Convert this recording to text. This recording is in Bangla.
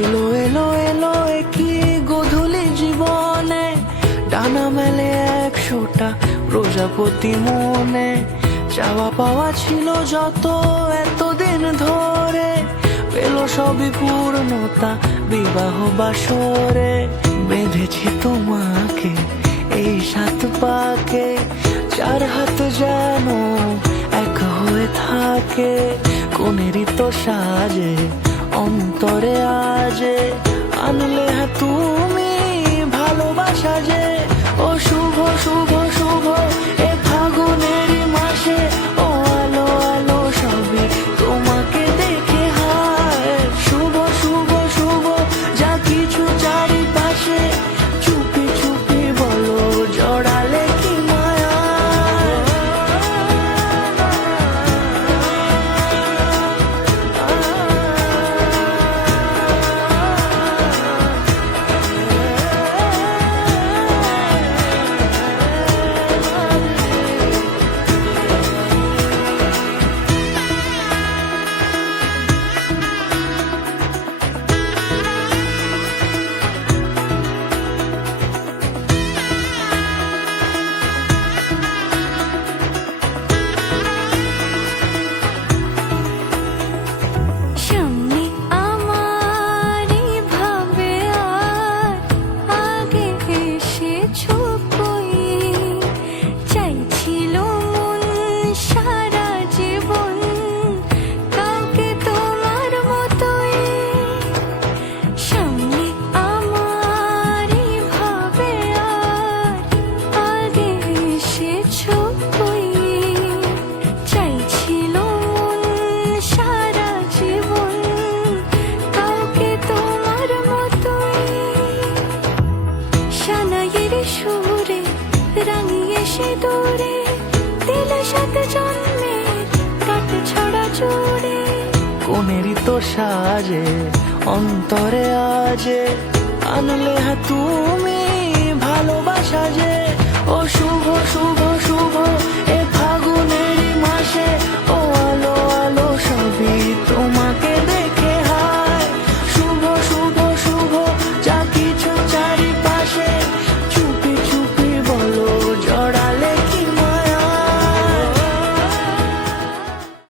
এলো এলো এলো কি গধূলি জীবনে, ডানা মেলে 100টা প্রজাপতি মনে। চাওয়া পাওয়া ছিল যত এতদিন ধরে, পেল সবই পূর্ণতা বিবাহ বাসরে। বেঁধেছি তোমাকে এই 7 পাকে, 4 হাত যেন এক হয়ে থাকে। কোনেরই তো সাজে অন্তরে আজে, আনলে তুমি ভালোবাসা যে। ও শুভ শুভ শুভ এ ফাগুনেরই মাসে, ও আলো আলো সবই তোমাকে দেখে হায়। শুভ শুভ শুভ যা কিছু চারিপাশে, চুপি চুপি বলো জড়ালে কি মায়া। সুরে রাঙিয়ে সে দূরে দিলে 7 জন্মের কাট ছড়া জুড়ে। কোনেরই তো সাজে অন্তরে আজে, আনলে তুমি